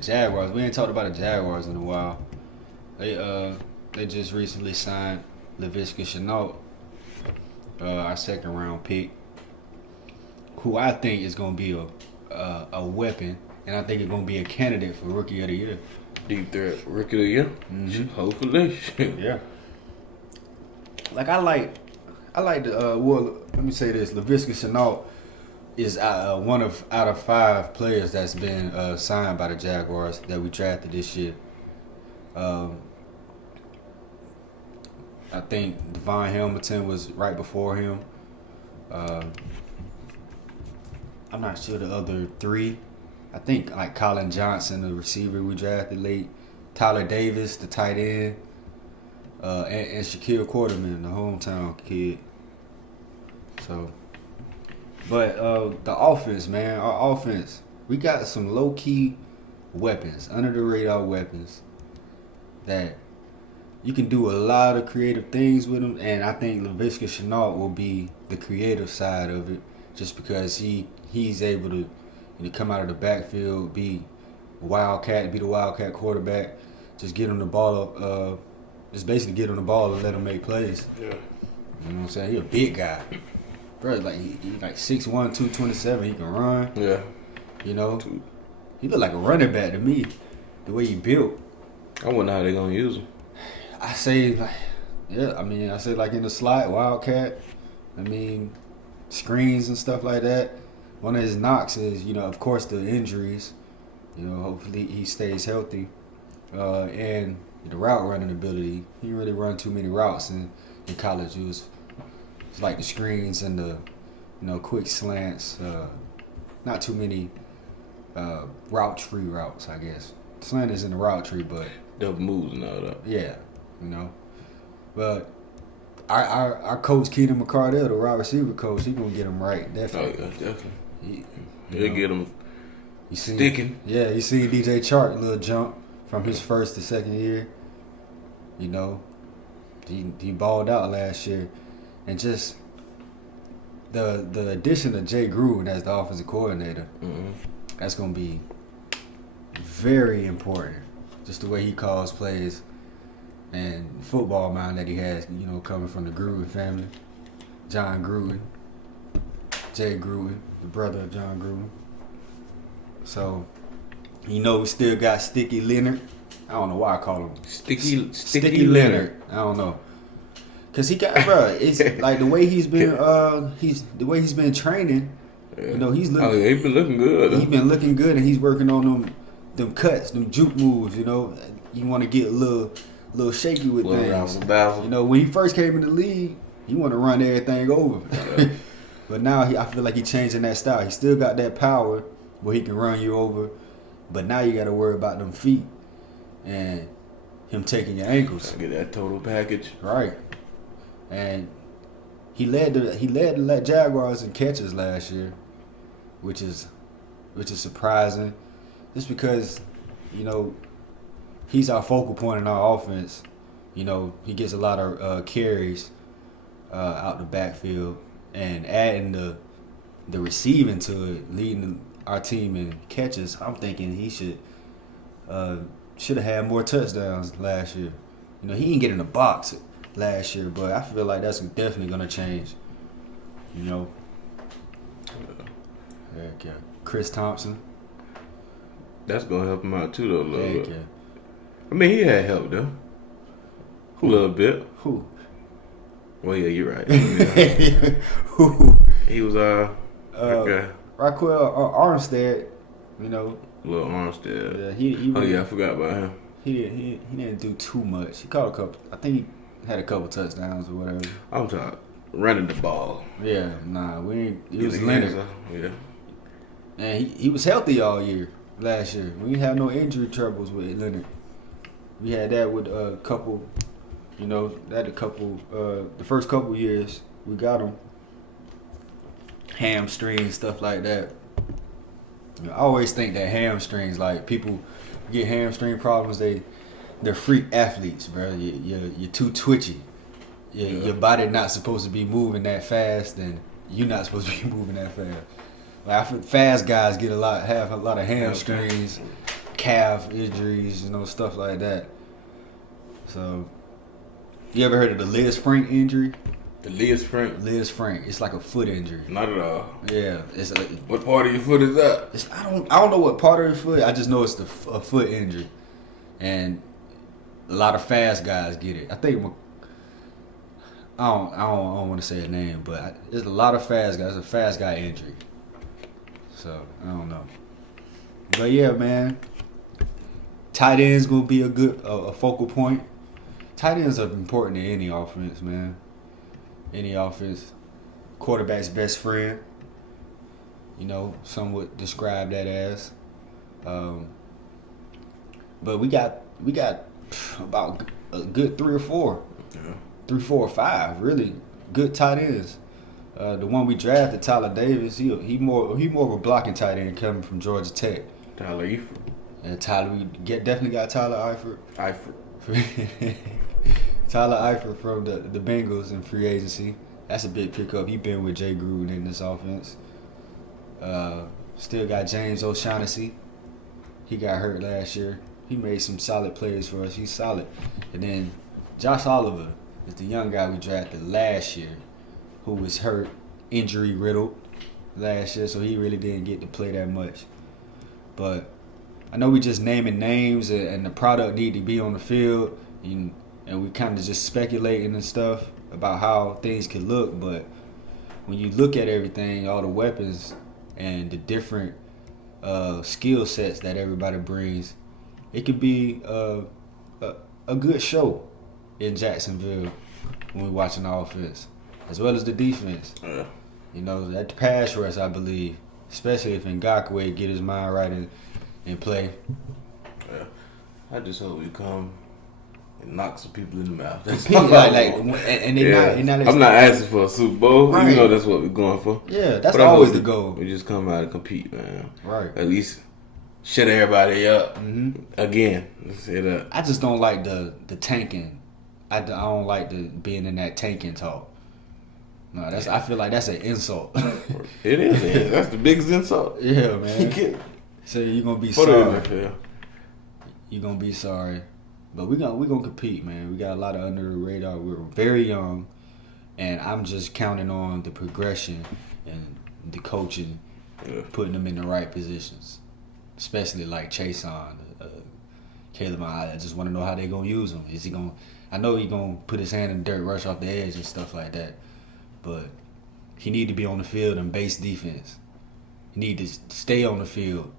Jaguars. We ain't talked about the Jaguars in a while. They just recently signed Laviska Shenault, our second round pick, who I think is gonna be a weapon, and I think it's gonna be a candidate for Rookie of the Year. Deep threat Rookie of the Year. Mm-hmm. Hopefully. Yeah. Like I like the well. Let me say this: Laviska Shenault is one out of 5 players that's been signed by the Jaguars that we drafted this year. I think Devon Hamilton was right before him. I'm not sure the other 3. I think like Colin Johnson, the receiver we drafted late, Tyler Davis, the tight end, and Shaquille Quarterman, the hometown kid. So, but the offense, man, our offense, we got some low key weapons, under the radar weapons that you can do a lot of creative things with them, and I think Laviska Shenault will be the creative side of it, just because he's able to come out of the backfield, be the wildcat quarterback, just get him the ball up, just basically get him the ball and let him make plays. Yeah. You know what I'm saying? He a big guy. Bro, like he like 6'1", 227, he can run. Yeah. You know? He look like a running back to me, the way he built. I wonder how they gonna use him. I say like in the slot, wildcat. I mean, screens and stuff like that. One of his knocks is, of course, the injuries. Hopefully he stays healthy. And the route running ability. He didn't really run too many routes in college. It's like the screens and the, quick slants. Not too many route tree routes, I guess. Slant is in the route tree, but double moves and all that. Yeah, But our coach, Keenan McCardell, the wide receiver coach, he gonna get him right, definitely. Oh, yeah, definitely. He'll get him sticking. Yeah, you see DJ Chark, little jump from his first to second year. He balled out last year. And just the addition of Jay Gruden as the offensive coordinator, that's going to be very important. Just the way he calls plays and football mind that he has, coming from the Gruden family. John Gruden, Jay Gruden, the brother of John Gruden. So, we still got Sticky Leonard. I don't know why I call him Sticky Leonard. I don't know. Cause he got, bro. It's like the way he's been training. Yeah. He's looking. Oh, yeah, he's been looking good. He's been looking good, and he's working on them cuts, them juke moves. You want to get a little shaky with things. When he first came in the league, he want to run everything over. Yeah. But now I feel like he's changing that style. He still got that power where he can run you over, but now you got to worry about them feet and him taking your ankles. Get that total package. Right. And he led the Jaguars in catches last year, which is surprising, just because he's our focal point in our offense. He gets a lot of carries out the backfield, and adding the receiving to it, leading our team in catches. I'm thinking he should have had more touchdowns last year. He didn't get in the box last year, but I feel like that's definitely gonna change. Yeah. Chris Thompson. That's gonna help him out too, though, a little bit. Yeah. I mean, he had help though. A little bit. Who? Well, yeah, you're right. Who? He was okay. Raquel Armstead. Little Armstead. Yeah, I forgot about him. He didn't do too much. He caught a couple. I think he had a couple touchdowns or whatever. I'm talking running the ball. Yeah, we ain't. It was Leonard. Yeah. And he was healthy all year last year. We didn't have no injury troubles with Leonard. We had that with a couple. The first couple years we got him. Hamstrings, stuff like that. I always think that hamstrings, like people get hamstring problems, they're freak athletes, bro. You're too twitchy. Your body not supposed to be moving that fast, and you're not supposed to be moving that fast. Like fast guys have a lot of hamstrings, calf injuries, stuff like that. So, you ever heard of the Liz Frank injury? The Liz Frank? Liz Frank. It's like a foot injury. Not at all. Yeah. What part of your foot is that? I don't know what part of the foot. I just know it's a foot injury. And a lot of fast guys get it. I think I don't want to say his name, but there's a lot of fast guys. It's a fast guy injury. So I don't know. But yeah, man. Tight end's gonna be a focal point. Tight ends are important in any offense, man. Any offense. Quarterback's best friend. Some would describe that as. But we got about a good 3 or 4. Yeah. 3, 4, or 5 really good tight ends. The one we drafted, Tyler Davis, he more of a blocking tight end coming from Georgia Tech. Tyler Eifert. And we definitely got Tyler Eifert. Tyler Eifert from the Bengals in free agency. That's a big pickup. He been with Jay Gruden in this offense. Still got James O'Shaughnessy. He got hurt last year. He made some solid plays for us. He's solid. And then Josh Oliver is the young guy we drafted last year who was hurt, injury riddled last year, so he really didn't get to play that much. But I know we just naming names and the product need to be on the field, and we kind of just speculating and stuff about how things could look. But when you look at everything, all the weapons and the different skill sets that everybody brings, it could be a good show in Jacksonville when we're watching the offense, as well as the defense. Yeah. That pass rush, I believe, especially if Ngakoue get his mind right and play. Yeah. I just hope we come and knock some people in the mouth. That's I'm not asking for a Super Bowl. Right. You know that's what we're going for. Yeah, that's But always the goal. We just come out and compete, man. Right. At least shut everybody up. Mm-hmm. Again. Let's say that. I just don't like the tanking. I don't like the being in that tanking talk. No, I feel like that's an insult. It is. Yeah. That's the biggest insult. Yeah, man. So you're gonna be For the sorry. NFL. You're gonna be sorry. But we gonna compete, man. We got a lot of under the radar. We're very young, and I'm just counting on the progression and the coaching, putting them in the right positions. Especially like Chason, Caleb. I just want to know how they gonna use him. Is he gonna? I know he gonna put his hand in the dirt, rush off the edge and stuff like that. But he need to be on the field and base defense. He need to stay on the field.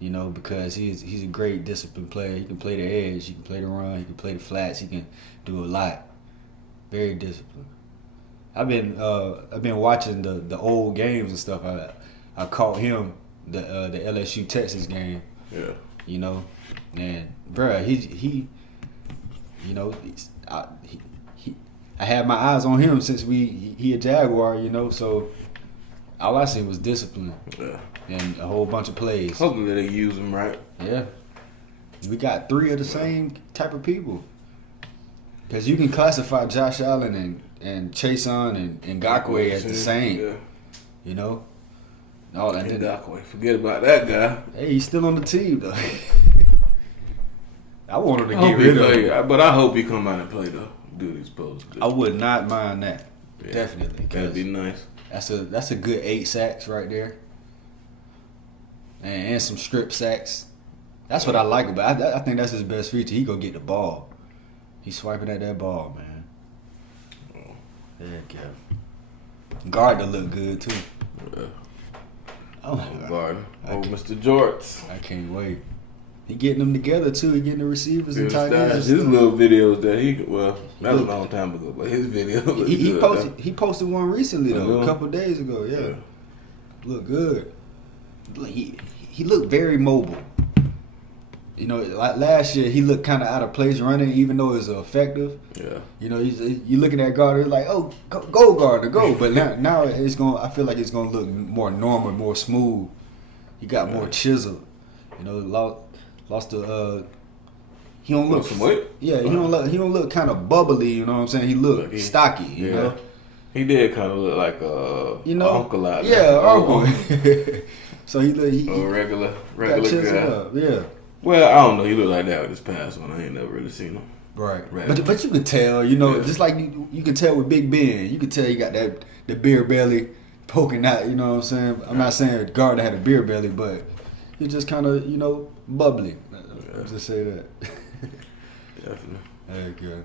Because he's a great disciplined player. He can play the edge, he can play the run, he can play the flats, he can do a lot. Very disciplined. I've been watching the old games and stuff. I caught him the LSU Texas game. Yeah. And bruh, I had my eyes on him since he a Jaguar. So all I seen was discipline. Yeah. And a whole bunch of plays. Hopefully they use them right. Yeah. We got 3 of the same type of people. Because you can classify Josh Allen and Chason and Ngakoue as the same. Yeah. No, that didn't. Ngakoue. Forget about that guy. Hey, he's still on the team, though. I want him to get rid of him. But I hope he come out and play, though. Do what he's supposed to do. I would not mind that. Yeah. Definitely. That'd be nice. That's a good 8 sacks right there. And some strip sacks. That's what I like about it. I think that's his best feature. He go get the ball. He's swiping at that ball, man. Heck yeah. Gardner look good, too. Yeah. Oh, my God. Gardner. Mr. Jorts. I can't wait. He getting them together, too. He getting the receivers and tight ends. His little videos that that was a long time ago, but his video he posted one recently, though, a couple days ago, yeah. Look good. He looked very mobile. Like last year, he looked kind of out of place running, even though it was effective. Yeah. You looking at Gardner, like, oh, go Gardner, go. But now it's going. I feel like it's going to look more normal, more smooth. He got more chisel. Lost the. He don't look some weight. Yeah, he don't look kind of bubbly. You know what I'm saying? He look stocky. You know. He did kind of look like uncle out there. Yeah, uncle. So he a regular got guy. up. Yeah, Well, I don't know. He looked like that with his past one. I ain't never really seen him. Right. But you could tell, you know, just like you could tell with Big Ben. You could tell he got the beer belly poking out, you know what I'm saying? I'm not saying Gardner had a beer belly, but he's just kind of, you know, bubbly. I'll just say that. Definitely. Heck yeah.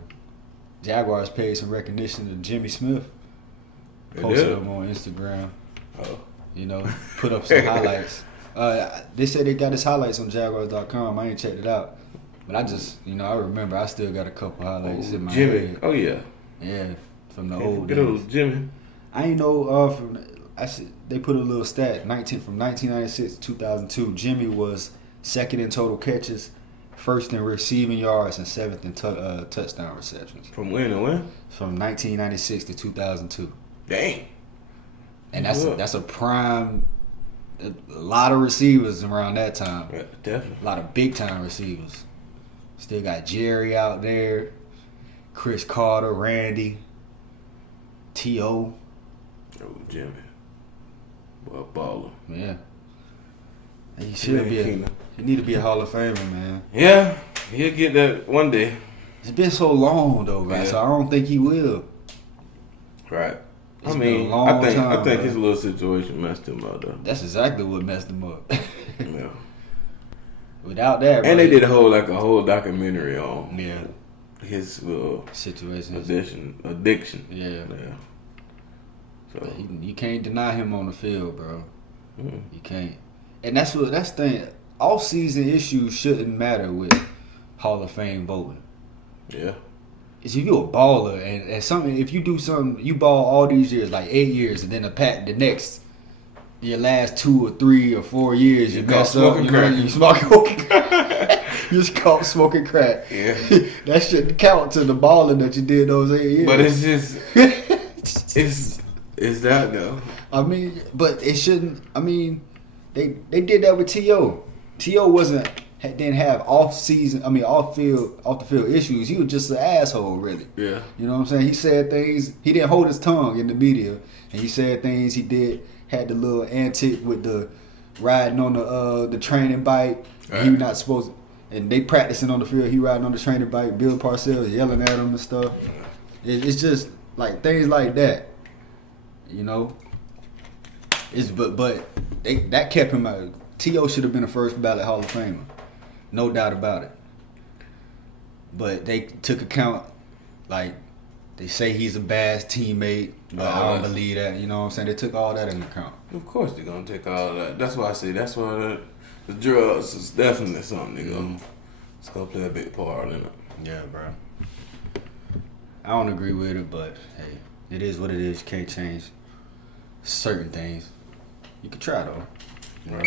Jaguars paid some recognition to Jimmy Smith. They Posted did? him on Instagram. Oh. You know, put up some highlights. They said they got his highlights on Jaguars.com. I ain't checked it out. But I just, you know, I remember I still got a couple highlights in my Jimmy. head. Oh, yeah. Yeah, from the Can't old forget days. old Jimmy. I ain't know they put a little stat. From 1996 to 2002, Jimmy was second in total catches, first in receiving yards, and seventh in touchdown receptions. From when to when? From 1996 to 2002. Dang. And that's a prime. A lot of receivers around that time. Yeah, definitely. A lot of big time receivers. Still got Jerry out there, Chris Carter, Randy, T.O. Oh, Jimmy. Boy, baller. Yeah. He should be. He need to be a Hall of Famer, man. Yeah, he'll get that one day. It's been so long though, man. So I don't think he will. Right. It's been a long I time, think bro. his little situation messed him up though. That's exactly what messed him up. Yeah. Without that, And bro, they did a whole documentary on his little situation. addiction. Yeah. So You can't deny him on the field, bro. mm. You can't. And that's the thing. Off-season issues shouldn't matter with Hall of Fame voting. Yeah. Is if you're a baller and something, if you do something, you ball all these years, like 8 years, and then the next, your last 2 or 3 or 4 years, you mess up. You smoking crack. You just caught smoking crack. Yeah. That shouldn't count to the balling that you did those 8 years. But it's just it's that though. I mean, but it shouldn't. I mean, they did that with T.O. T.O. didn't have off the field issues. He was just an asshole, really. Yeah. You know what I'm saying? He said things. He didn't hold his tongue in the media, and he said things. He had the little antic with the riding on the training bike. Right. He was not supposed. And they practicing on the field. He riding on the training bike. Bill Parcells yelling at him and stuff. It's just like things like that. You know. But that kept him out. T.O. should have been a first ballot Hall of Famer. No doubt about it. But they took account, like, they say he's a bad teammate, but I don't believe that. You know what I'm saying? They took all that into account. Of course they're going to take all that. That's why I say the drugs is definitely something it's going to play a big part in it. Yeah, bro. I don't agree with it, but, hey, it is what it is. You can't change certain things. You can try, though. Right.